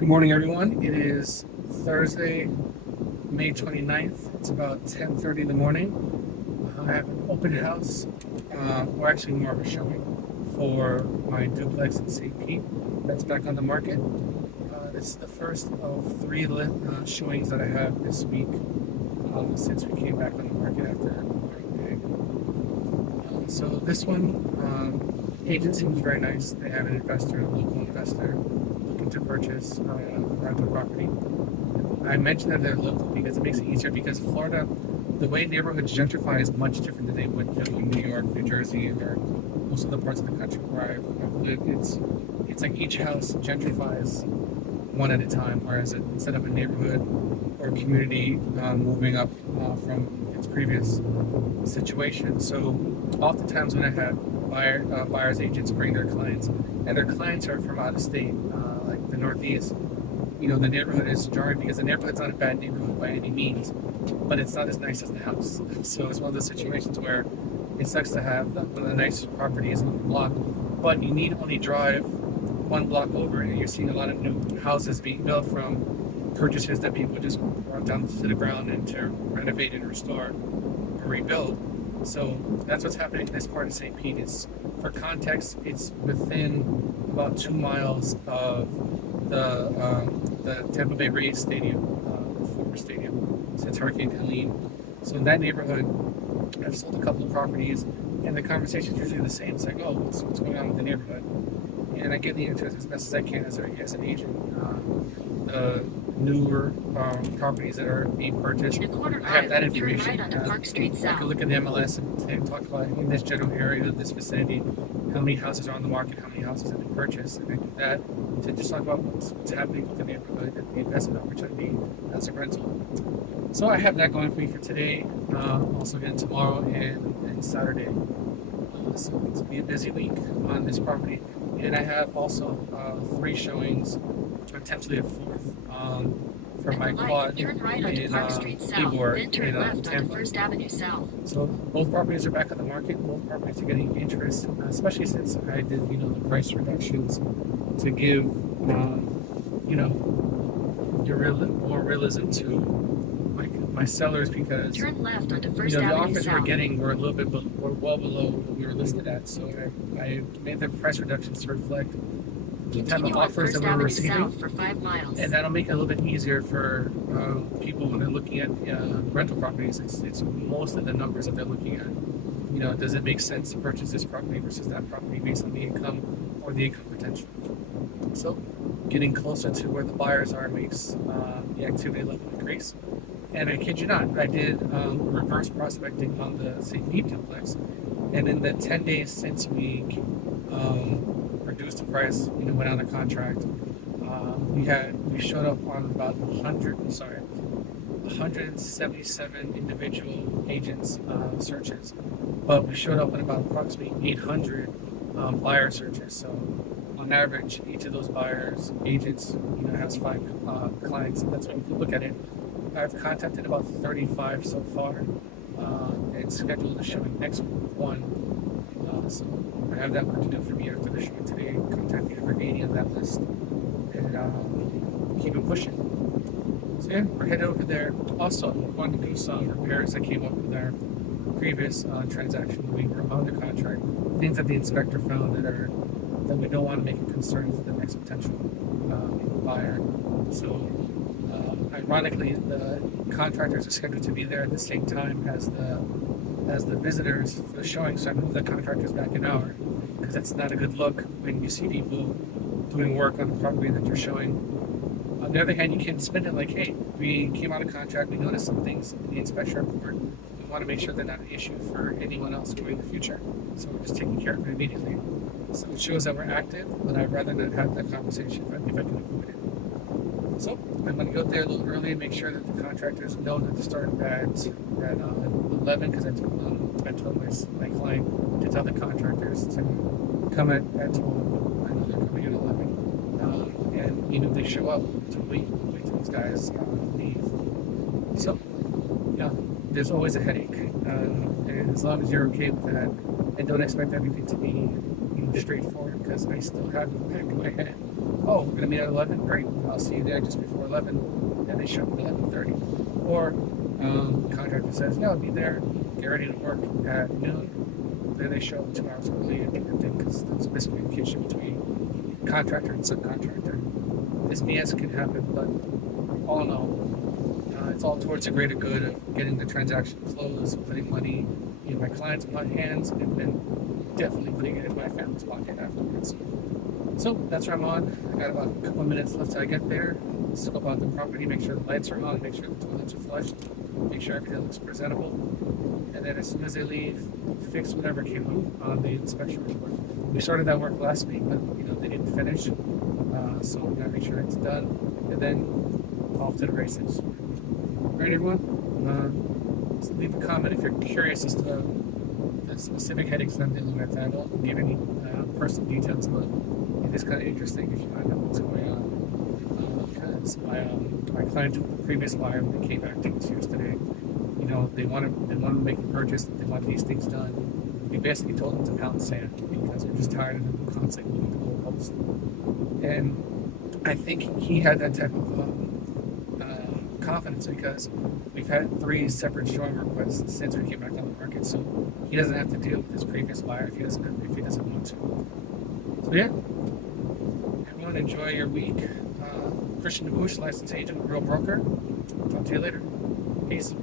Good morning, everyone. It is Thursday, May 29th. It's about 10:30 in the morning. I have an open house, or actually more of a showing, for my duplex in St. Pete that's back on the market. This is the first of three showings that I have this week since we came back on the market after Memorial Day. So this one, agent seems very nice. They have an investor, a local investor, looking to purchase a rental property. I mentioned that they're local because it makes it easier because Florida, the way neighborhoods gentrify is much different than they would in New York, New Jersey, or most of the parts of the country where I've lived. It's like each house gentrifies one at a time, whereas instead of a neighborhood or community moving up from its previous situation. So oftentimes when I have buyers agents bring their clients, and their clients are from out of state, like the Northeast, the neighborhood is jarring because the neighborhood's not a bad neighborhood by any means, but it's not as nice as the house. So it's one of those situations where it sucks to have one of the nicest properties on the block, but you need only drive one block over and you're seeing a lot of new houses being built from purchases that people just brought down to the ground and to renovate and restore or rebuild. So that's what's happening in this part of St. Pete. For context, it's within about 2 miles of the Tampa Bay Rays stadium, the former stadium, since Hurricane Helene. So in that neighborhood, I've sold a couple of properties, and the conversation is usually the same. It's like, oh, what's going on with the neighborhood? And I get the interest as best as I can as an agent. The newer properties that are being purchased, I have that information. Right onto Park Street South. I can look at the MLS and talk about in this general area, this vicinity, how many houses are on the market, how many houses have been purchased, and I do that to just talk about what's happening with the neighborhood and the investment opportunity as a rental. So I have that going for me for today, also again tomorrow and Saturday. So it's going to be a busy week on this property. And I have also 3 showings, potentially a 4th, for my quad turn right onto in Park Street South, Ybor then turn in left onto Tampa. First Avenue South. So both properties are back on the market. Both properties are getting interest, especially since I did, the price reductions to give, more realism to my sellers because turn left onto First the Avenue offers South. we're getting were were well below what we were listed at. So I made the price reductions to reflect the type Continue of on offers First that we're Avenue receiving, South for 5 miles. and that'll make it a little bit easier for people when they're looking at rental properties. It's mostly the numbers that they're looking at. Does it make sense to purchase this property versus that property based on the income or the income potential? So getting closer to where the buyers are makes the activity level increase. And I kid you not, I did reverse prospecting on the St. Pete duplex, and in the 10 days since we reduced the price, went on the contract, we showed up on about 177 individual agents searches, but we showed up on about approximately 800 buyer searches. So on average, each of those buyers agents, has 5 clients, and that's when you can look at it. I've contacted about 35 so far, and scheduled a showing next week with 1. So I have that work to do for me after the showing today. Contact the other 80 on that list, and keep it pushing. So yeah, we're headed over there. Also, we're going to do some repairs that came up with our previous transaction. We were under contract. Things that the inspector found that we don't want to make a concern for the next potential buyer. So. Ironically, the contractors are scheduled to be there at the same time as the visitors for the showing, so I moved the contractors back an hour because that's not a good look when you see people doing work on the property that you're showing. On the other hand, you can spin it like, hey, we came out of contract, we noticed some things in the inspection report. We want to make sure they're not an issue for anyone else during the future, so we're just taking care of it immediately. So it shows that we're active, but I'd rather not have that conversation if I can avoid it. So I'm going to go there a little early and make sure that the contractors know not to start at 11 because I told my client to tell the contractors to come at 12. I know they're coming at 11. And if they show up, to wait till these guys leave. So, there's always a headache. And as long as you're okay with that and don't expect everything to be straightforward because I still have in the back of my head, oh, we're going to meet at 11. Great. I'll see you there just before 11. And they show up at 11:30. Or the contractor says, yeah, I'll be there. Get ready to work at noon. Then they show up 2 hours early and everything because there's a miscommunication between contractor and subcontractor. This BS can happen, but all in all, it's all towards the greater good of getting the transaction closed, putting money in my client's hands, and then definitely putting it in my family's pocket afterwards. So that's where I'm on. I got about a couple of minutes left till I get there. Scope out the property, make sure the lights are on, make sure the toilets are flushed, make sure everything looks presentable. And then as soon as they leave, fix whatever came up on the inspection report. We started that work last week, but they didn't finish. So we gotta make sure it's done. And then off to the races. All right, everyone? Just leave a comment if you're curious as to the specific headaches that I'm dealing with. I won't give any personal details, but it is kind of interesting if you want to know what's going on. Because my client took the previous buyer when they came back to us yesterday. They want to make a purchase. They want these things done. We basically told them to pound sand because we're just tired of them constantly moving the goalposts. And I think he had that type of confidence because we've had 3 separate showing requests since we came back on the market. So he doesn't have to deal with his previous buyer if he doesn't want to. So yeah, everyone enjoy your week. Christian DeBouche, licensed agent, real broker. Talk to you later. Peace.